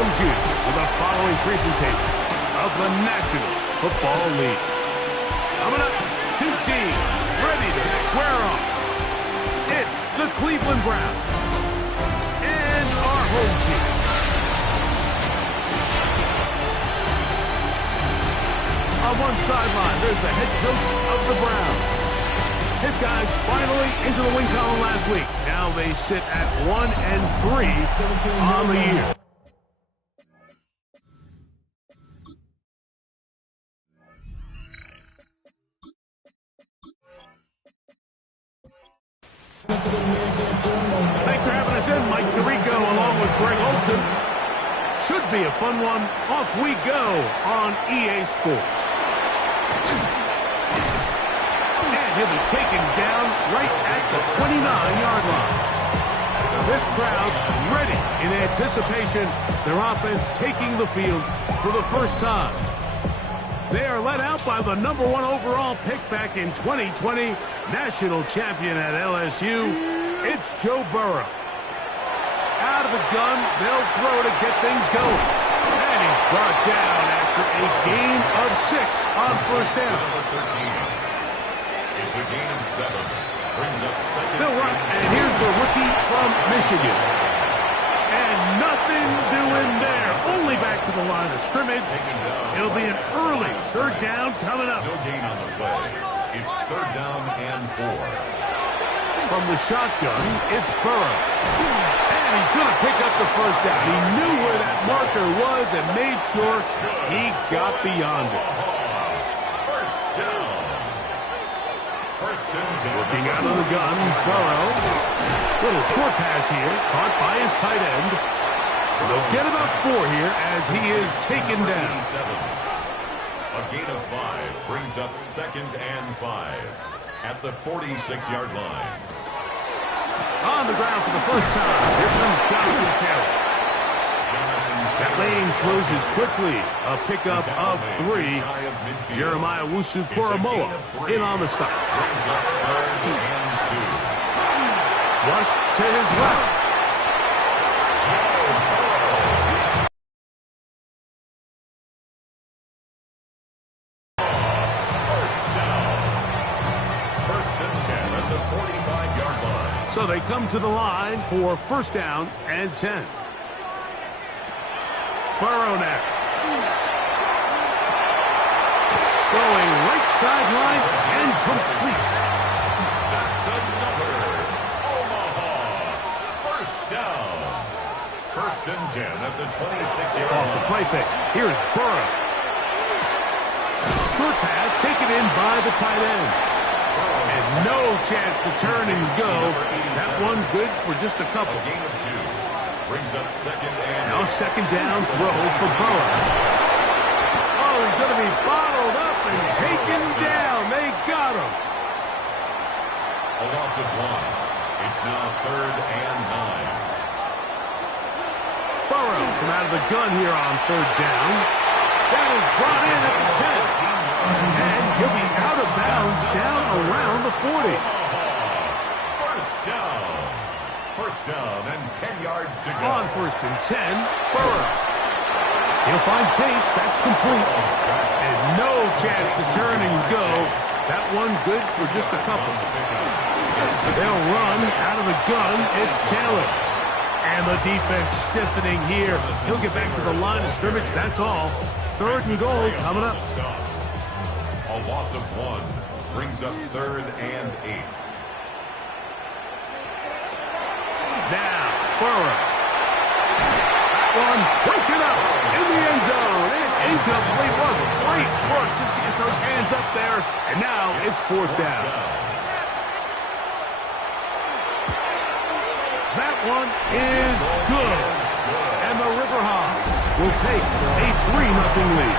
welcomes you to the following presentation of the National Football League. Coming up, two teams ready to square off. It's the Cleveland Browns and our home team. On one sideline, there's the head coach of the Browns. His guys finally into the win column last week. Now they sit at 1-3 on the year. Thanks for having us in, Mike Tirico, along with Greg Olson. Should be a fun one. Off we go on EA Sports. And he'll be taken down right at the 29-yard line. This crowd ready in anticipation. Their offense taking the field for the first time. They are led out by the #1 overall pick back in 2020, national champion at LSU. It's Joe Burrow. Out of the gun, they'll throw to get things going. And he's brought down after a gain of 6 on first down. Number 13. It's a gain of 7. Brings up second. They'll run, and here's the rookie from Michigan. And nothing doing there. Only back to the line of scrimmage. It'll be an early third down coming up. No gain on the play. It's third down and 4. From the shotgun, it's Burrow. And he's going to pick up the first down. He knew where that marker was and made sure he got beyond it. First down. First and 10. Looking out of the gun, Burrow. Little short pass here, caught by his tight end. They'll get about 4 here as he is taken down. A gain of 5 brings up second and 5 at the 46-yard line. On the ground for the first time, here comes Jonathan Taylor. That lane closes quickly. A pickup of 3. Jeremiah Wusu-Koramoah in on the stop. Brings up third and 2. Flushed to his left. So they come to the line for first down and 10. Burrow now. Going right sideline and complete. That's another Omaha. First down. First and 10 at the 26-yard line. Off the play fake. Here's Burrow. Short pass taken in by the tight end. And no chance to turn and go. That one good for just a couple. A gain of 2. Brings up second and... Now second down throw for Burrow. Oh, he's going to be bottled up and taken down. They got him. A loss of 1. It's now third and 9. Burrow from out of the gun here on third down. That is brought in at the 10. And he'll be out of bounds down around the 40. First down. First down and 10 yards to go. On first and 10, Burrow. He'll find Case. That's complete. And no chance to turn and go. That one good for just a couple. They'll run out of the gun. It's Taylor. And the defense stiffening here. He'll get back to the line of scrimmage. That's all. Third and goal coming up. A loss of 1 brings up third and 8. Now, Burrow. That one broken up in the end zone. It's incomplete. What great work just to get those hands up there. And now it's fourth down. That one is good. And the River Hogs will take a 3-0 lead.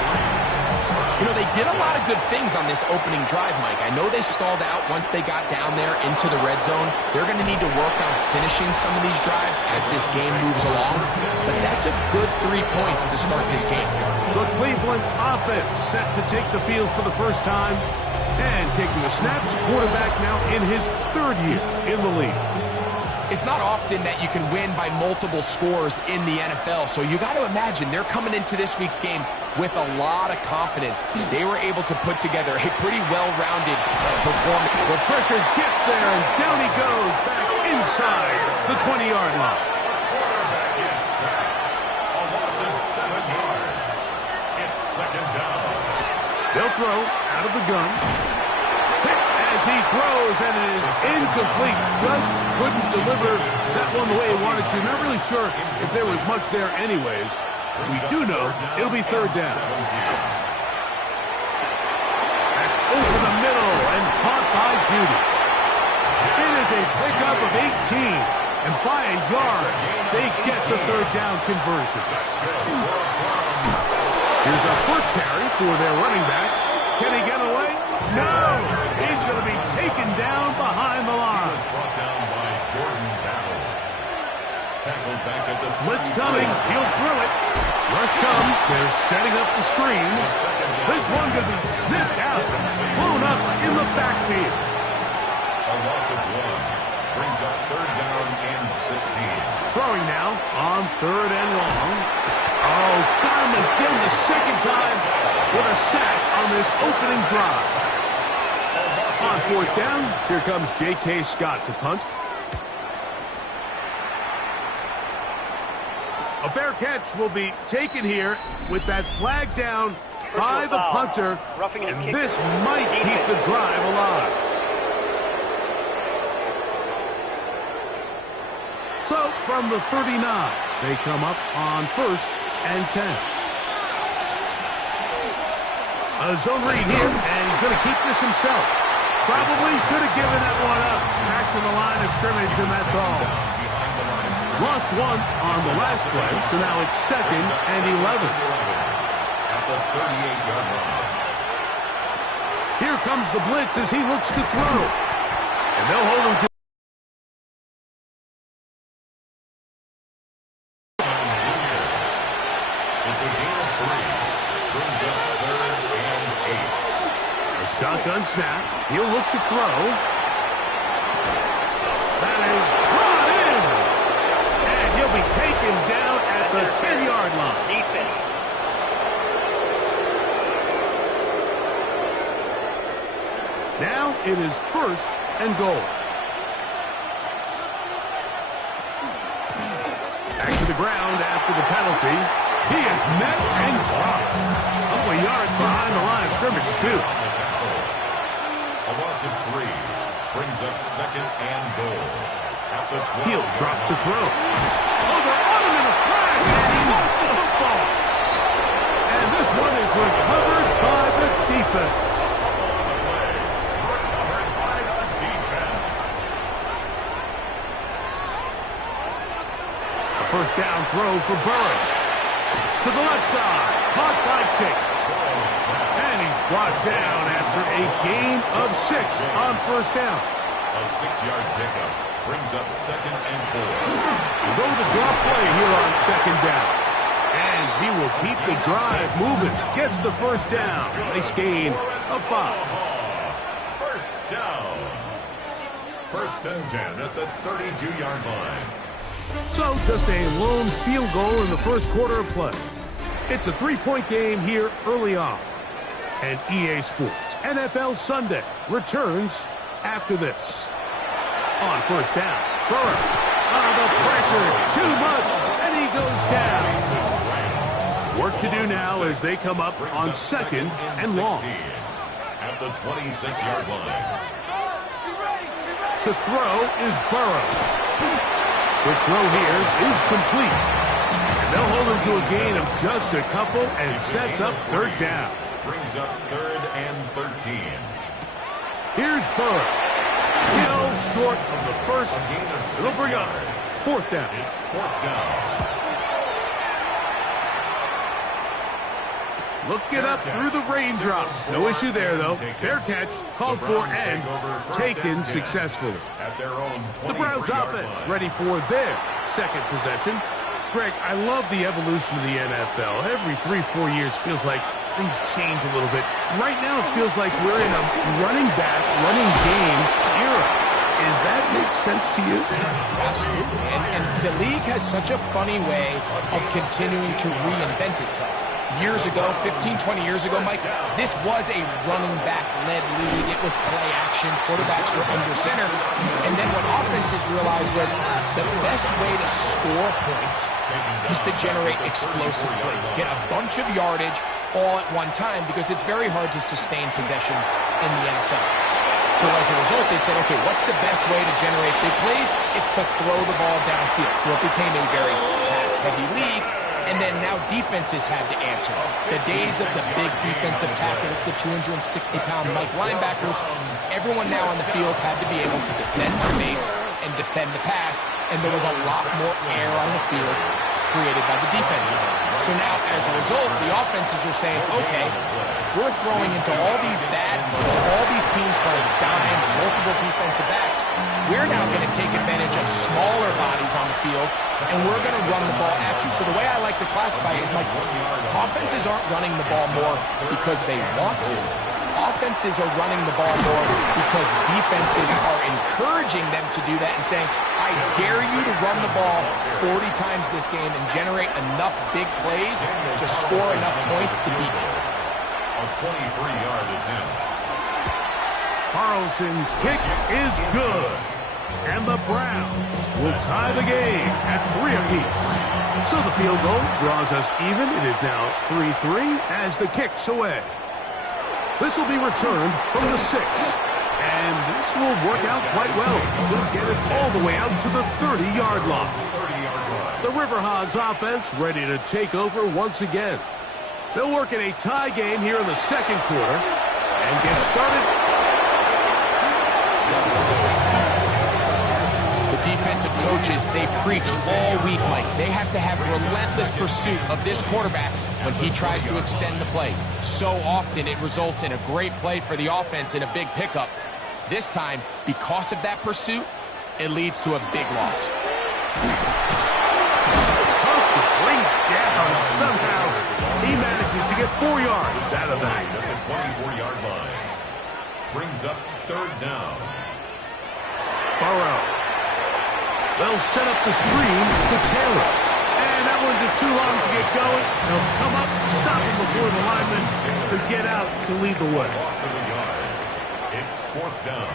You know, they did a lot of good things on this opening drive, Mike. I know they stalled out once they got down there into the red zone. They're going to need to work on finishing some of these drives as this game moves along. But that's a good 3 points to start this game. The Cleveland offense set to take the field for the first time. And taking the snaps, quarterback now in his 3rd year in the league. It's not often that you can win by multiple scores in the NFL, so you got to imagine they're coming into this week's game with a lot of confidence. They were able to put together a pretty well-rounded performance. The pressure gets there, and down he goes back inside the 20-yard line. Quarterback is sacked. A loss of 7 yards. It's second down. They'll throw out of the gun. As he throws, and it is incomplete. Just couldn't deliver that one the way he wanted to. Not really sure if there was much there anyways. We do know it'll be third down. That's over the middle and caught by Judy. It is a pickup of 18. And by a yard, they get the third down conversion. Here's our first carry for their running back. Can he get away? No! He's going to be taken down behind the line. Brought down by Jordan Battle. Tackled back at the Blitz coming. He'll throw it. Rush comes. They're setting up the screen. This one going to be sniffed out. Blown up in the backfield. A loss of 1. Brings up third down and 16. Throwing now on third and long. Oh, got him again the second time with a sack on this opening drive. On fourth down, here comes J.K. Scott to punt. A fair catch will be taken here with that flag down by the punter. And this might keep the drive alive. So, from the 39, they come up on first and 10. A zone read here, and he's going to keep this himself. Probably should have given that one up. Back to the line of scrimmage, and that's all. Lost one on the last play, so now it's second and 11. At the 38-yard line. Here comes the blitz as he looks to throw. And they'll hold him to It's a gain of 3. Brings up third and 8. a shotgun snap. He'll look to throw. That is brought in. And he'll be taken down at the 10-yard line. Defense. Now it is first and goal. Back to the ground after the penalty. He is met and dropped. A couple of yards behind the line of scrimmage, too. A loss of 3. Brings up second and goal. At the 12. He'll drop to throw. Oh, they're on him in a flag, and he lost the football. And this one is recovered by the defense. Recovered by the defense. A first down throw for Burrow. To the left side, caught by Chase. And he's brought down after a gain of 6 on first down. A 6-yard pickup brings up second and 4. We'll go to the draw play here on second down. And he will keep the drive moving. Gets the first down. Nice gain of 5. First down. First and 10 at the 32-yard line. So just a lone field goal in the first quarter of play. It's a 3-point game here early on. And EA Sports NFL Sunday returns after this. On first down, Burrow. The pressure, too much, and he goes down. Work to do now as they come up on second and long. At the 26-yard line. To throw is Burrow. The throw here is complete. And they'll hold him to a gain of just a couple and sets up third down. Brings up third and 13. Here's Burrow. Hill short of the first. It'll bring up fourth down. It's fourth down. Look it up through the raindrops. No issue there, though. Fair catch, called for and taken successfully. At their own The Browns 23-yard offense line. ready for their second possession. Greg, I love the evolution of the NFL. Every 3-4 years feels like things change a little bit. Right now it feels like we're in a running back, running game era. Does that make sense to you? Absolutely. And the league has such a funny way of continuing to reinvent itself. Years ago, 15, 20 years ago, Mike, this was a running back-led league. It was play action. Quarterbacks were under center. And then what offenses realized was the best way to score points is to generate explosive plays. Get a bunch of yardage all at one time because it's very hard to sustain possessions in the NFL. So as a result, they said, okay, what's the best way to generate big plays? It's to throw the ball downfield. So it became a very pass-heavy league. And then now defenses had to answer. The days of the big defensive tackles, the 260-pound Mike linebackers, everyone now on the field had to be able to defend space and defend the pass, and there was a lot more air on the field created by the defenses. So now, as a result, the offenses are saying, okay, we're throwing into all these teams playing dime, multiple defensive backs. We're now going to take advantage of smaller bodies on the field, and we're going to run the ball at you. So the way I like to classify it is, Mike, offenses aren't running the ball more because they want to. Offenses are running the ball more because defenses are encouraging them to do that and saying, I dare you to run the ball 40 times this game and generate enough big plays to score enough points to beat me. A 23-yard attempt. Carlson's kick is good. And the Browns will tie the game at 3 apiece. So the field goal draws us even. It is now 3-3 as the kick's away. This will be returned from the 6. And this will work out quite well. It'll get us all the way out to the 30-yard line. The River Hogs offense ready to take over once again. They'll work in a tie game here in the second quarter and get started. The defensive coaches, they preach all week, Mike. They have to have relentless pursuit of this quarterback when he tries to extend the play. So often it results in a great play for the offense and a big pickup. This time, because of that pursuit, it leads to a big loss. Supposed to bring down, and somehow he manages to get 4 yards out of that. At the 24-yard line. Brings up 3rd down. Burrow. They'll set up the screen to Taylor. And that one's just too long to get going. They'll come up, stop him before the lineman to get out to lead the way. Loss of a yard. It's 4th down.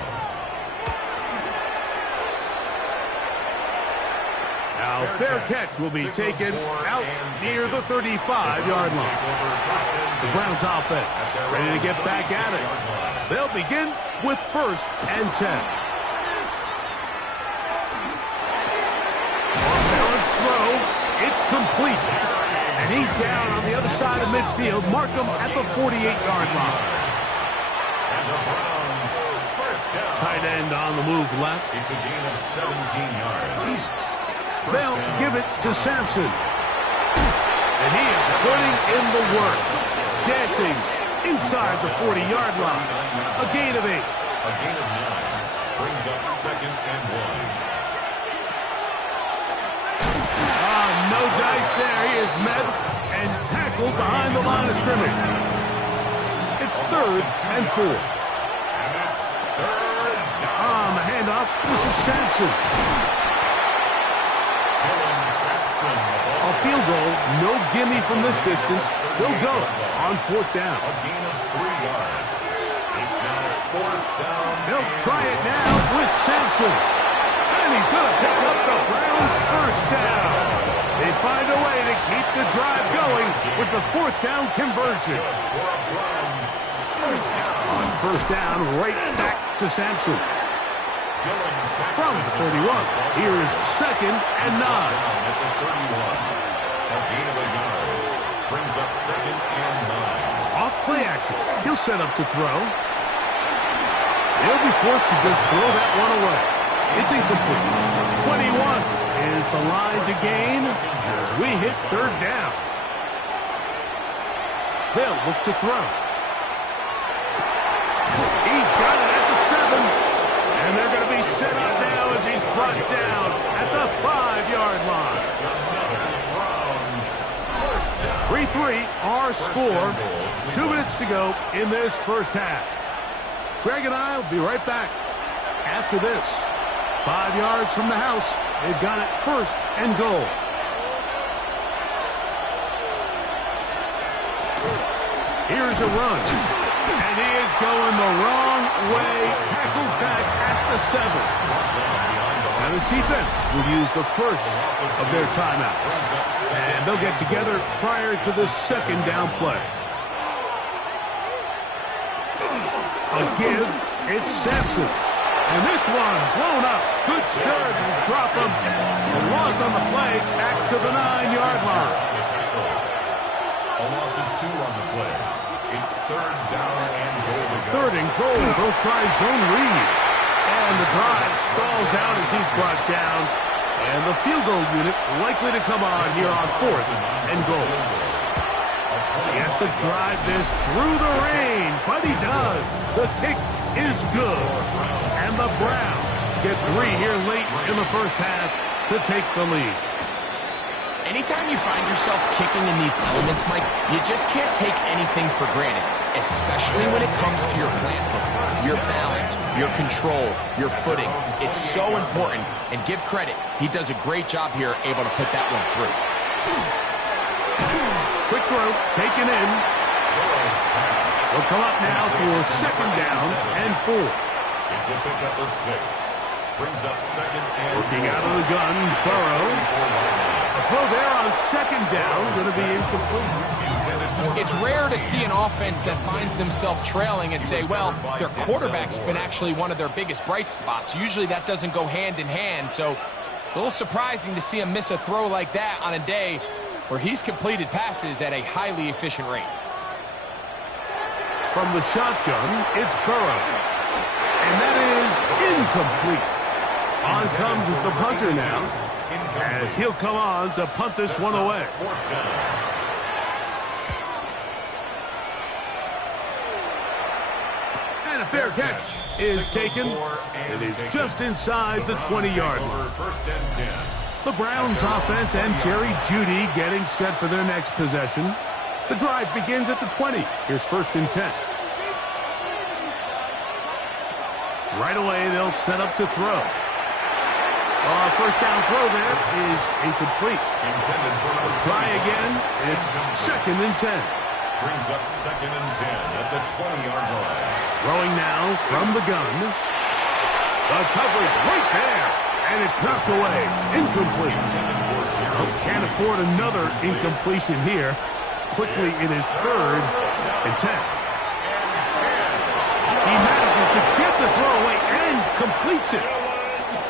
Now, fair catch will be taken out near the 35-yard line. The Browns offense ready to get back at it. They'll begin with 1st and 10. Off-balance throw. It's complete. And he's down on the other side of midfield. Mark him at the 48-yard line. And the Browns, 1st down. Tight end on the move left. It's a gain of 17 yards. They'll give it to Sampson. And he is putting in the work. Dancing inside the 40-yard line. A gain of 8. A gain of 9. Brings up 2nd and 1. No dice there. He is met and tackled behind the line of scrimmage. It's 3rd and 4. And it's 3rd down. On the handoff, this is Sampson. A field goal, no gimme from this distance. They'll go on 4th down. A gain of 3 yards. It's now 4th down. They'll try it now with Sampson. And he's going to pick up the Browns' 1st down. They find a way to keep the drive going with the 4th down conversion. On 1st down, right back to Sampson. From the 31, here is 2nd and 9. At the 31. A gain of a yard. Brings up 2nd and 9. Off play action. He'll set up to throw. He'll be forced to just throw that one away. It's incomplete. 21 is the line to gain as we hit 3rd down. They'll look to throw. He's got it at the 7. And they're going to be set up now as he's brought down at the 5-yard line. 3-3, our score. 2 minutes to go in this 1st half. Greg and I will be right back after this. 5 yards from the house. They've got it first and goal. Here's a run. And he is going the wrong way. Tackled back at the 7. Now this defense will use the first of their timeouts. And they'll get together prior to the second down play. A give. It's Sampson. And this one blown up. Good serve. Drop him. A loss on the play. Back to the 9-yard line. A loss of 2 on the play. It's third down and goal to go. Third and goal. They'll try zone read. And the drive stalls out as he's brought down. And the field goal unit likely to come on here on fourth and goal. He has to drive this through the rain, but he does. The kick is good. And the Browns get 3 here late in the first half to take the lead. Anytime you find yourself kicking in these elements, Mike, you just can't take anything for granted, especially when it comes to your plant football, your balance, your control, your footing. It's so important, and give credit. He does a great job here, able to put that one through. Quick throw, taken in. Will come up now for second down and 4. It's a pickup of 6. Brings up second and working out of the gun, Burrow. A throw there on second down, going to be incomplete. It's rare to see an offense that finds themselves trailing and say, well, their quarterback's been actually one of their biggest bright spots. Usually that doesn't go hand in hand, so it's a little surprising to see him miss a throw like that on a day where he's completed passes at a highly efficient rate. From the shotgun, it's Burrow. And that is incomplete. On comes the punter now, as he'll come on to punt this one away. And a fair catch is taken. It is just inside the 20-yard line. The Browns offense and Jerry Jeudy getting set for their next possession. The drive begins at the 20. Here's first and 10. Right away, they'll set up to throw. First down throw there is incomplete. Try again. It's second and 10. Brings up second and 10 at the 20-yard line. Throwing now from the gun. The coverage right there. And it's knocked away. Incomplete. Can't afford another incompletion here. Quickly, it is third and 10. He manages to get the throw away and completes it.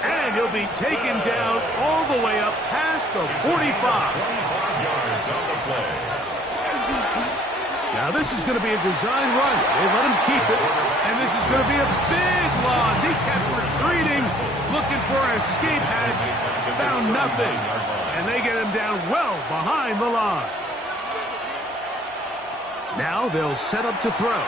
And he'll be taken down all the way up past the 45. 25 yards on the play. Now this is going to be a design run. They let him keep it. And this is going to be a big loss. He kept retreating, looking for an escape hatch. Found nothing. And they get him down well behind the line. Now they'll set up to throw.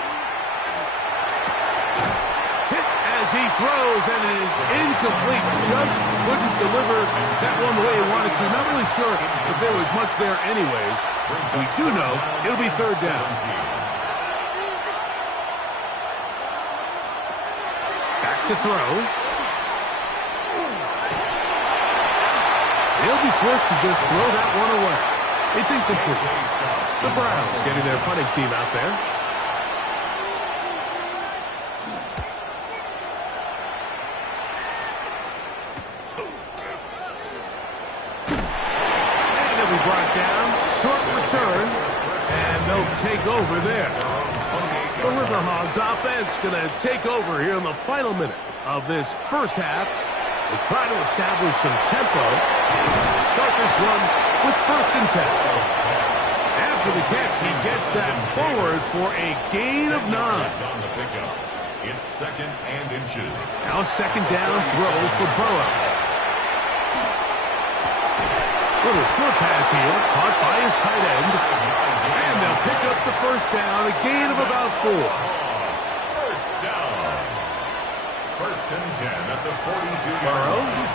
As he throws, and it is incomplete. Just couldn't deliver that one the way he wanted to. Not really sure if there was much there anyways. We do know it'll be third down. Back to throw. They'll be forced to just throw that one away. It's incomplete. The Browns getting their punting team out there. Brought down, short return, and they'll take over there. The River Hogs offense going to take over here in the final minute of this first half. We'll try to establish some tempo. Start this one with first and 10. After the catch, he gets that forward for a gain of 9. It's second and inches. Now second down throw for Burrow. Little short pass here, caught by his tight end. And they'll pick up the first down, a gain of about 4. First down. First and 10 at the 42-yard line.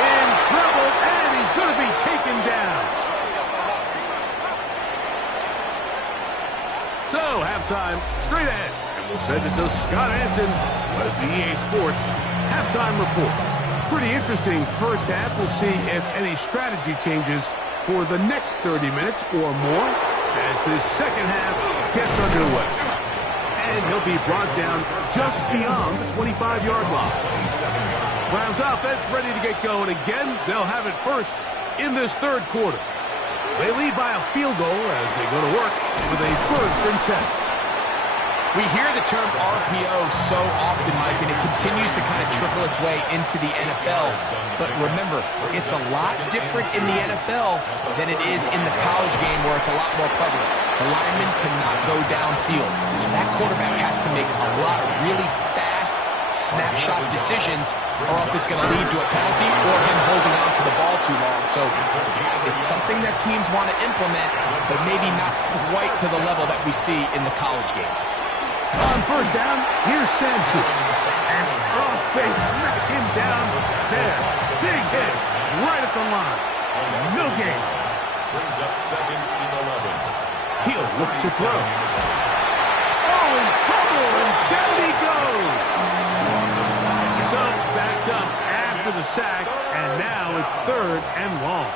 In trouble, and he's going to be taken down. So, halftime, straight ahead. We'll send it to Scott Hansen as the EA Sports halftime report. Pretty interesting first half. We'll see if any strategy changes for the next 30 minutes or more as this second half gets underway. And he'll be brought down just beyond the 25-yard line. Browns offense ready to get going again. They'll have it first in this third quarter. They lead by a field goal as they go to work with a 1st and 10. We hear the term RPO so often, Mike, and it continues to kind of trickle its way into the NFL. But remember, it's a lot different in the NFL than it is in the college game where it's a lot more prevalent. The lineman cannot go downfield. So that quarterback has to make a lot of really fast snapshot decisions or else it's going to lead to a penalty or him holding on to the ball too long. So it's something that teams want to implement, but maybe not quite to the level that we see in the college game. On first down, here's Samson. And, they smack him down there. Big hit right at the line. No gain. Brings up 2nd and 11. He'll look to throw. Oh, in trouble, and down he goes. So, backed up after the sack, and now it's 3rd and long.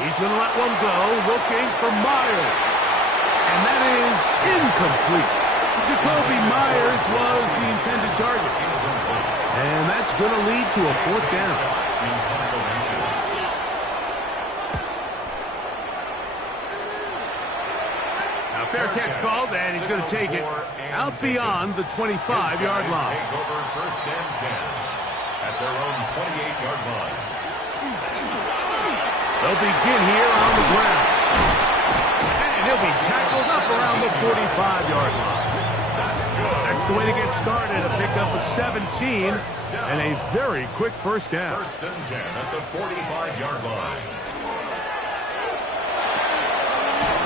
He's going to let one go, looking for Myers. And that is incomplete. Jacoby Myers was the intended target. And that's going to lead to a 4th down. Now, fair catch called, and he's going to take it out beyond the 25-yard line. Take over 1st and 10 at their own 28-yard line. They'll begin here on the ground. He'll be tackled up around the 45-yard line. That's the way to get started. A pickup of 17 and a very quick 1st down. 1st and 10 at the 45-yard line.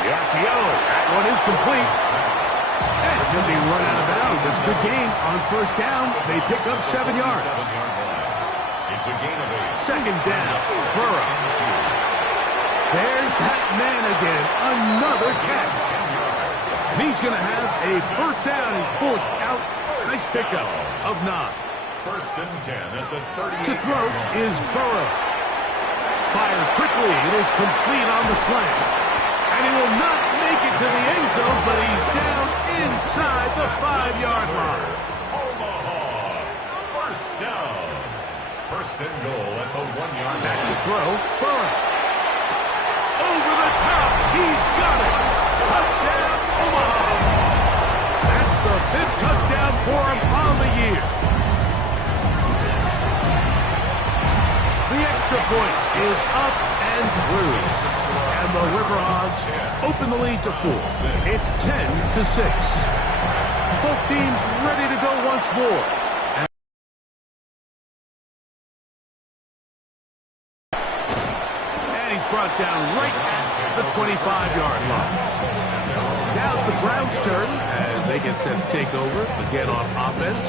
The RPO. That one is complete. And he'll be run out of bounds. It's a good gain on 1st down. They pick up 7 yards. It's a gain of 8. 2nd down. Burrow. There's that man again. Another catch. And he's going to have a 1st down. He's forced out. Nice pickup of 9. 1st and 10 at the 30. To throw is Burrow. Fires quickly. It is complete on the slant. And he will not make it to the end zone, but he's down inside the 5-yard line. Omaha. 1st down. 1st and goal at the 1-yard line. Back to throw. Burrow. Over the top. He's got it. Touchdown, Omaha. That's the 5th touchdown for him on the year. The extra point is up and through. And the River Hogs open the lead to 4. It's 10-6. Both teams ready to go once more. Brought down right at the 25-yard line. Now it's the Browns' turn as they get set to take over again on offense.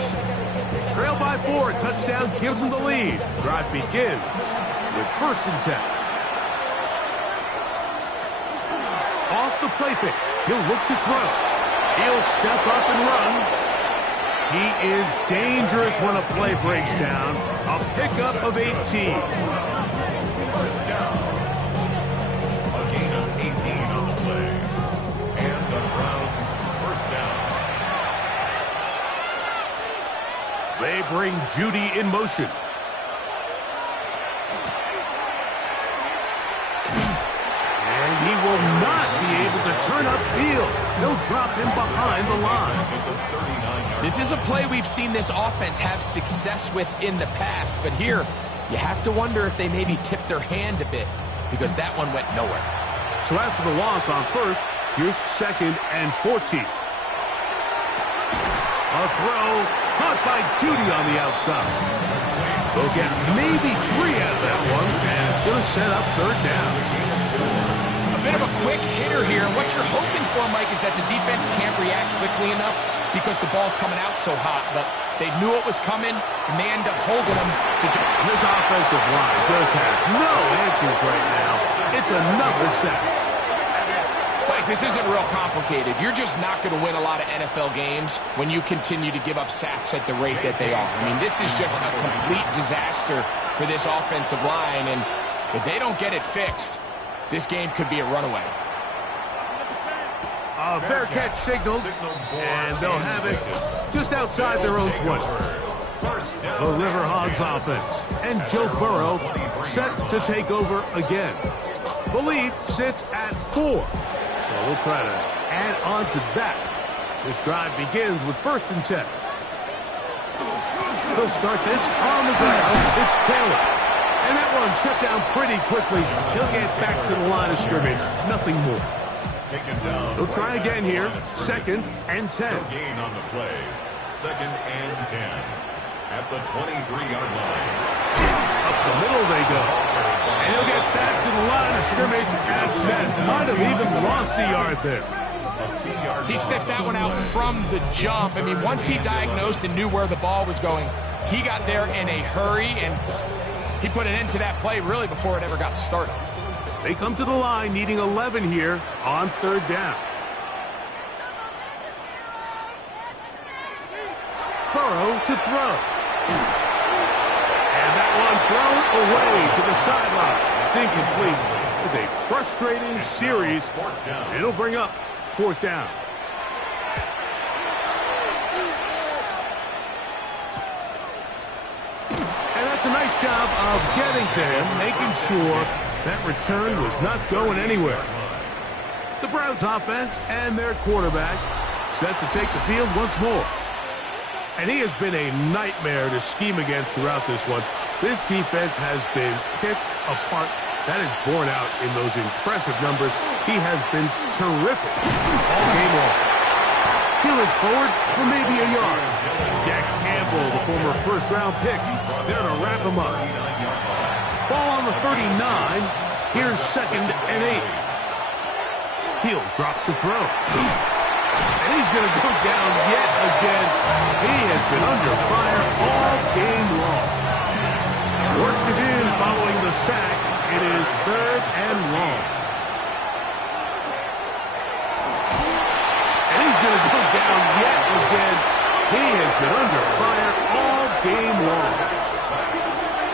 They trail by 4. A touchdown gives them the lead. Drive begins with 1st and 10. Off the play fake. He'll look to throw. He'll step up and run. He is dangerous when a play breaks down. A pickup of 18. 1st down. 18 on the play. And the Browns 1st down. They bring Judy in motion. And he will not be able to turn upfield. They'll drop him behind the line. This is a play we've seen this offense have success with in the past, but here you have to wonder if they maybe tipped their hand a bit because that one went nowhere. So after the loss on 1st, here's 2nd and 14. A throw caught by Judy on the outside. They'll get maybe 3 out of that one, and it's going to set up 3rd down. A bit of a quick hitter here. What you're hoping for, Mike, is that the defense can't react quickly enough because the ball's coming out so hot. But they knew it was coming, and they end up holding them to... This offensive line just has no answers right now. It's another sack. Mike, this isn't real complicated. You're just not going to win a lot of NFL games when you continue to give up sacks at the rate that they are. I mean, this is just a complete disaster for this offensive line, and if they don't get it fixed, this game could be a runaway. A fair catch signaled, and they'll have it just outside their own 20. The River Hogs offense and Joe Burrow set to take over again. The lead sits at 4, so we'll try to add on to that. This drive begins with 1st and 10. They'll start this on the ground. It's Taylor. And that one shut down pretty quickly. He'll get back to the line of scrimmage. Nothing more. They'll try again here. 2nd and 10. Gain on the play. 2nd and 10. At the 23-yard line. Up the middle they go. And he'll get back to the line of scrimmage as Ness might have even lost a yard there. He sniffed that one out from the jump. I mean, once he diagnosed and knew where the ball was going, he got there in a hurry, and he put an end to that play really before it ever got started. They come to the line needing 11 here on 3rd down. Burrow to throw. And that one thrown away to the sideline. It's incomplete. It's a frustrating series. It'll bring up 4th down. And that's a nice job of getting to him, making sure that return was not going anywhere. The Browns offense and their quarterback set to take the field once more. And he has been a nightmare to scheme against throughout this one. This defense has been picked apart. That is borne out in those impressive numbers. He has been terrific all game long. Peeling forward for maybe a yard. Jack Campbell, the former 1st-round pick, there to wrap him up. Ball on the 39. Here's 2nd and 8. He'll drop to throw. And he's going to go down yet again. He has been under fire all game long. Worked it in following the sack. It is 3rd and long. And he's going to go down yet again. He has been under fire all game long.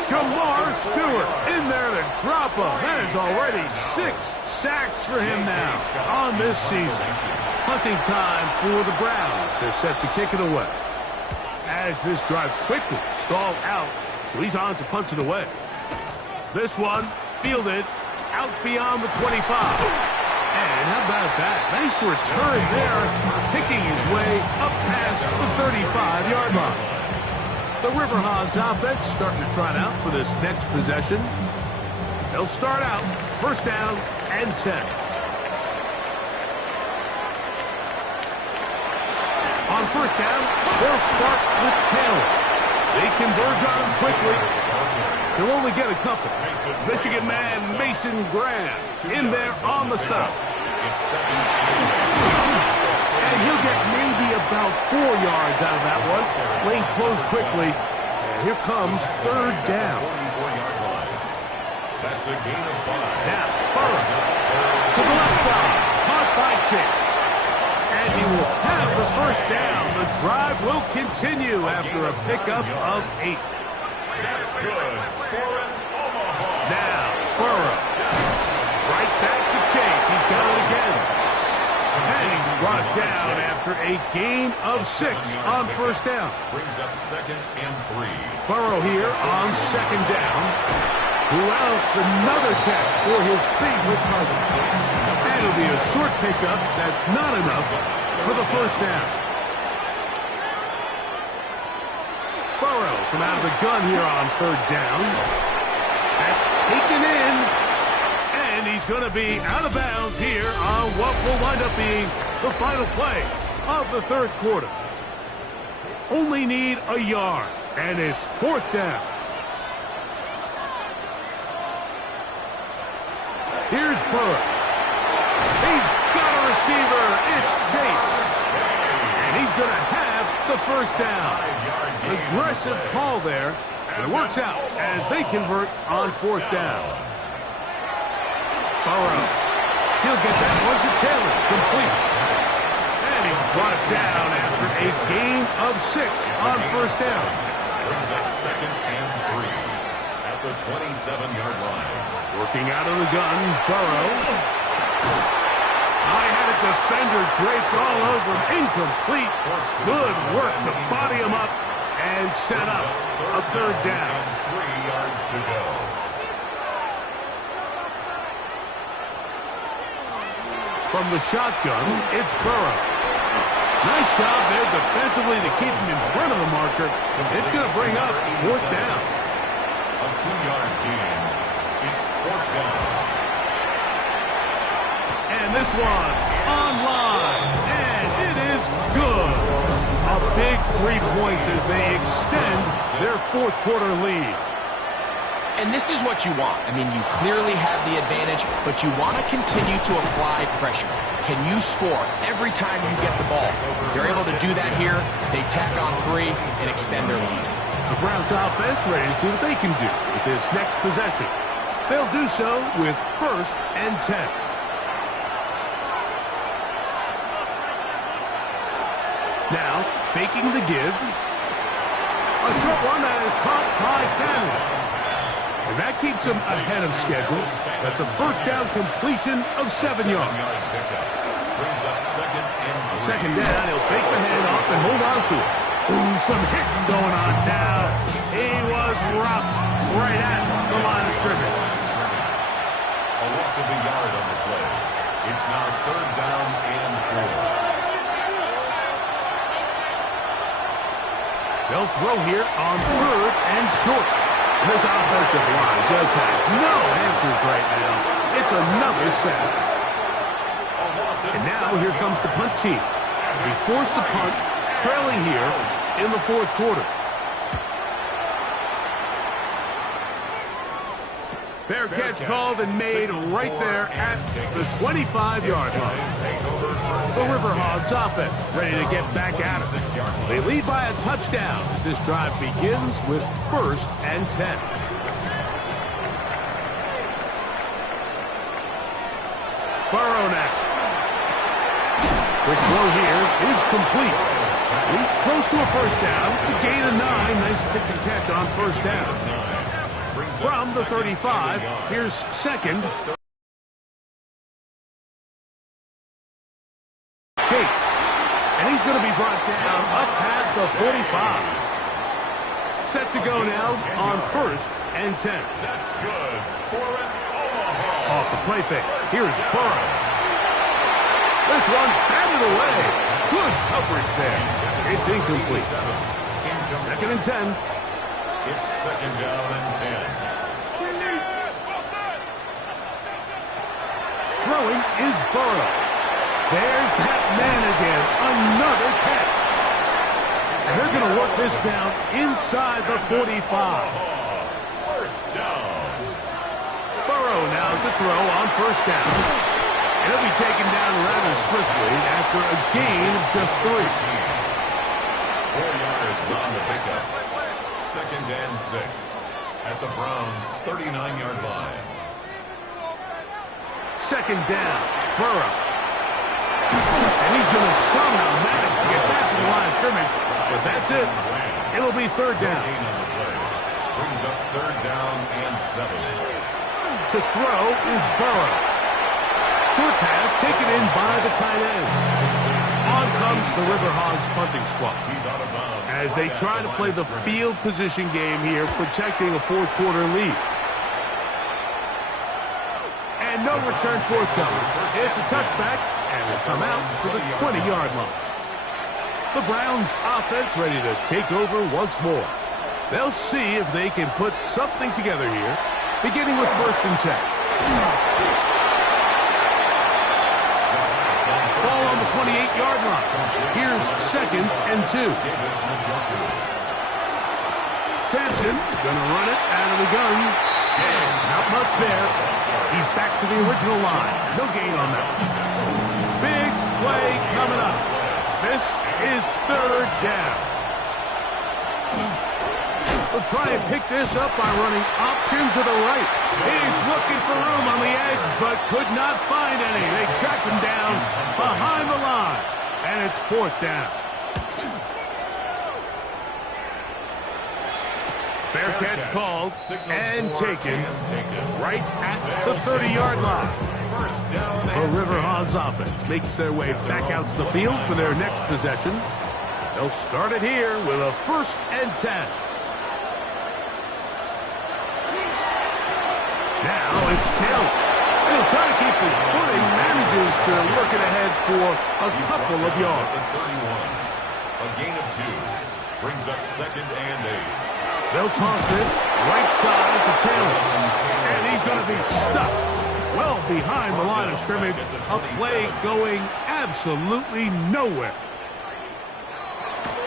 Shamar Stewart in there to drop him. That is already 6 sacks for him now on this season. Hunting time for the Browns. They're set to kick it away. As this drive quickly stalled out, so he's on to punch it away. This one fielded out beyond the 25. And how about that? Nice return there, kicking his way up past the 35-yard line. The River Hogs offense starting to trot out for this next possession. They'll start out 1st down and 10. On 1st down, they'll start with Taylor. They converge on him quickly. He'll only get a couple. Michigan man Mason Graham in there on the stop. And he'll get maybe about 4 yards out of that one. Lane closed quickly. And here comes 3rd down. That's a gain of 5. Now, Burrow to the left side. Caught by Chase. And he will have the 1st down. The drive will continue after a pickup of 8. That's good for an Omaha. Now, Burrow. Right back to Chase. He's got it again. And he's brought down after a gain of 6 on 1st down. Brings up 2nd and 3. Burrow here on 2nd down. Who else? Another catch for his favorite target. And it'll be a short pickup. That's not enough for the 1st down. Burrow from out of the gun here on 3rd down. That's taken in. And he's going to be out of bounds here on what will wind up being the final play of the 3rd quarter. Only need a yard, and it's 4th down. Here's Burrow. He's got a receiver. It's Chase. And he's going to have the 1st down. Aggressive call there. And it works out as they convert on 4th down. Burrow He'll get that one to Taylor. Complete. And he's brought down after a gain of 6 on first down. Brings up second and 3 at the 27-yard line. Working out of the gun, Burrow. I had a defender draped all over him. Incomplete. Good work to body him up and set up a third down. 3 yards to go. From the shotgun, it's Burrow. Nice job there defensively to keep him in front of the marker. It's going to bring up fourth down. A 2-yard gain. It's fourth down. And this one online. And it is good. A big 3 points as they extend their fourth quarter lead. And this is what you want. I mean, you clearly have the advantage, but you want to continue to apply pressure. Can you score every time you get the ball? They're able to do that here. They tack on 3 and extend their lead. The Browns offense ready to see what they can do with this next possession. They'll do so with first and 10. Now, faking the give. A short one that is caught by Fanning. And that keeps him ahead of schedule. That's a first down completion of 7 yards. Brings up Second down, he'll fake the handoff and hold on to it. Ooh, some hitting going on now. He was rocked right at the line of scrimmage. A loss of a yard on the play. It's now third down and 4. They'll throw here on third and short. This offensive line just has no answers right now. It's another sack. And now here comes the punt team. Be forced to punt, trailing here in the fourth quarter. Fair catch called and made right there at the 25-yard line. The River Hogs offense ready to get back at it. They lead by a touchdown as this drive begins with first and 10. Burrow now. Quick throw here is complete. He's close to a first down. It's a gain of 9. Nice pitch and catch on first down. From the 35, here's second. Chase. And he's going to be brought down up past the 45. Set to go now on first and 10. That's good for an Omaha. Off the play fake. Here's Burrow. This one batted away. Good coverage there. It's incomplete. Second and 10. It's second down and 10. Throwing is Burrow. There's that man again. Another catch. And they're going to work this down inside the 45. First down. Burrow now to throw on first down. And he'll be taken down rather swiftly after a gain of just 3. 4 yards on the pickup. Second and 6 at the Browns' 39-yard line. Second down, Burrow. And he's going to somehow manage to get back to the line of scrimmage. But that's it. It'll be third down. Brings up third down and 7. To throw is Burrow. Short pass taken in by the tight end. On comes the River Hogs punting squad. He's out of bounds. As they try to play the field position game here, protecting a fourth quarter lead. And no return forthcoming. It's a touchback, and will come out to the 20-yard line. The Browns offense ready to take over once more. They'll see if they can put something together here, beginning with first and 10. Ball on the 28-yard line. Here's second and 2. Sampson gonna run it out of the gun. And not much there. He's back to the original line. No gain on that. Big play coming up. This is third down. Will try and pick this up by running option to the right. He's looking for room on the edge, but could not find any. They track him down behind the line, and it's 4th down. Fair catch called and taken right at the 30-yard line. The River Hogs offense makes their way back out to the field for their next possession. They'll start it here with a 1st and 10. Now it's Taylor. He'll try to keep his footing, manages to work it ahead for a couple of yards. 31. A gain of 2. Brings up 2nd and 8. They'll toss this right side to Taylor. And he's going to be stuck well behind the line of scrimmage. A play going absolutely nowhere.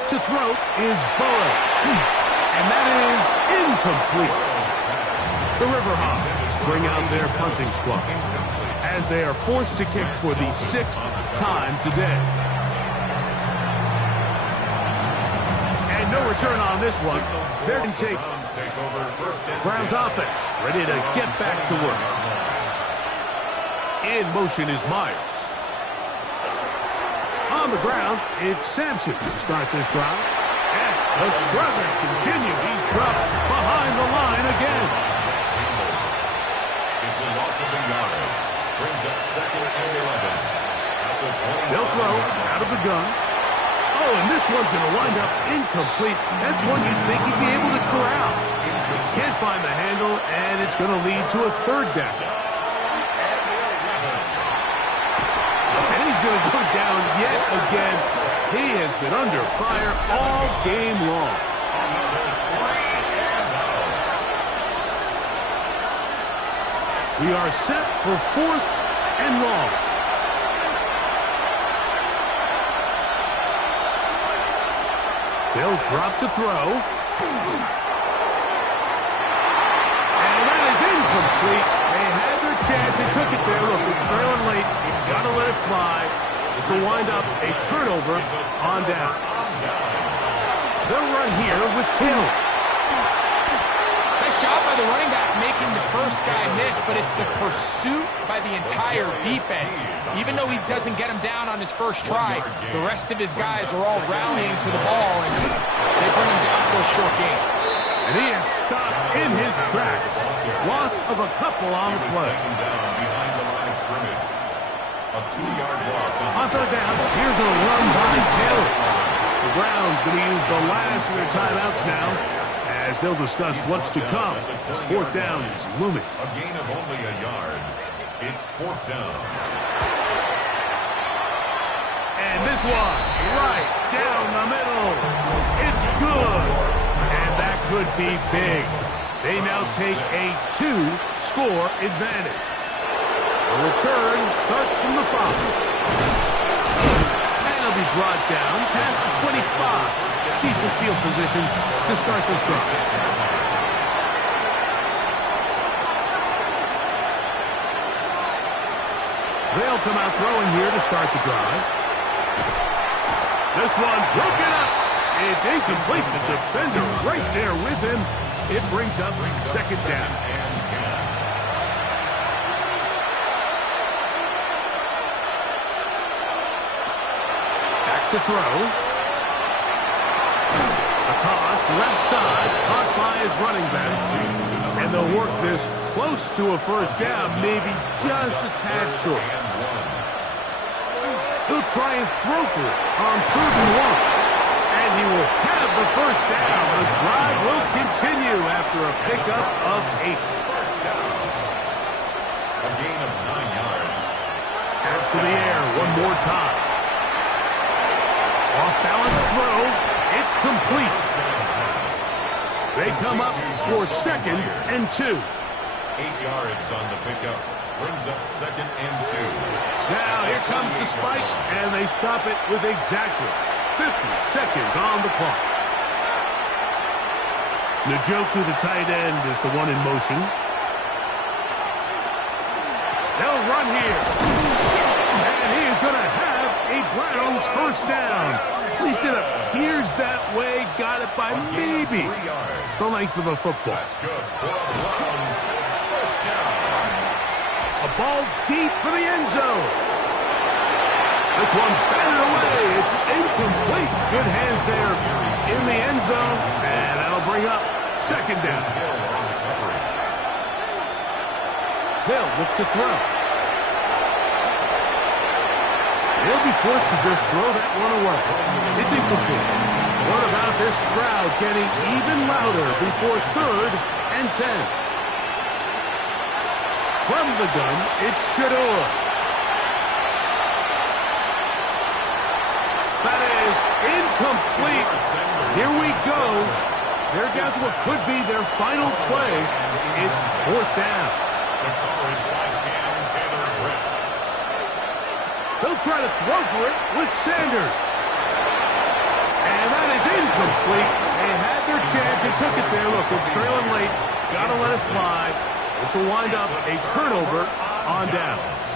To throw is Burrow. And that is incomplete. The River Hogs bring out their punting squad as they are forced to kick for the 6th time today. And no return on this one. They're going to take Browns offense ready to get back to work. In motion is Myers. On the ground, it's Sampson to start this drive. And the struggles continue. He's dropped behind the line again. It's a loss of a yard. Brings up 2nd and 11. At the 20. They'll throw out of the gun. Oh, and this one's going to wind up incomplete. That's one you'd think he'd be able to corral. He can't find the handle, and it's going to lead to a 3rd down. And he's going to go down yet again. He has been under fire all game long. We are set for 4th and long. They'll drop to throw. And that is incomplete. They had their chance. They took it there. Look, they're trailing late. You've got to let it fly. This will wind up a turnover on down. They'll run here with Kill. Nice job by the running back making the first guy miss, but it's the pursuit by the entire defense. Even though he doesn't get him down on his first try, the rest of his guys are all rallying to the ball, and they bring him down for a short gain. And he is stopped in his tracks. Loss of a couple on the play. Behind the line of scrimmage. A 2-yard loss. On 3rd down, here's a run by Taylor. The Browns going to use the last of their timeouts now, as they'll discuss what's to come. This 4th down is looming. A gain of only a yard. It's 4th down. And this one, right down the middle. It's good. And that could be big. They now take a 2-score advantage. The return starts from the 5. And it'll be brought down past the 25. Decent field position to start this drive. They'll come out throwing here to start the drive. This one broken up. It's incomplete. The defender right there with him. It brings up 2nd down. Back to throw. A toss, left side, caught by his running back. And they'll work this close to a 1st down, maybe just a tad short. He'll try and throw for it on 3rd and 1. And he will have the 1st down. The drive will continue after a pickup of 8. First down. A gain of 9 yards. Pass to the air one more time. Off balance throw. It's complete. They come up for 2nd and 2. 8 yards on the pickup. Brings up 2nd and 2. Now here comes the spike, and they stop it with exactly 50 seconds on the clock. Njoku, the tight end, is the one in motion. They'll run here. And he is going to have a Browns 1st down. At least it appears that way. Got it by maybe the length of a football. That's good for a Browns first down. A ball deep for the end zone. This one batted away. It's incomplete. Good hands there in the end zone. And that'll bring up second down. Hill look to throw. He'll be forced to just throw that one away. It's incomplete. What about this crowd getting even louder before 3rd and 10? From the gun, it's Shador. That is incomplete. Here we go. They're down to what could be their final play. It's 4th down. They'll try to throw for it with Sanders. And that is incomplete. They had their chance. They took it there. Look, they're trailing late. Got to let it fly. This will wind up a turnover on downs.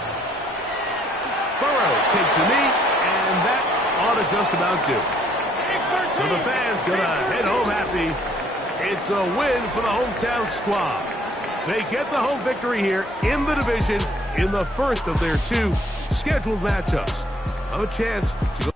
Burrow takes a knee, and that ought to just about do it. So the fans going to head home happy. It's a win for the hometown squad. They get the home victory here in the division in the first of their 2 scheduled matchups. A chance to go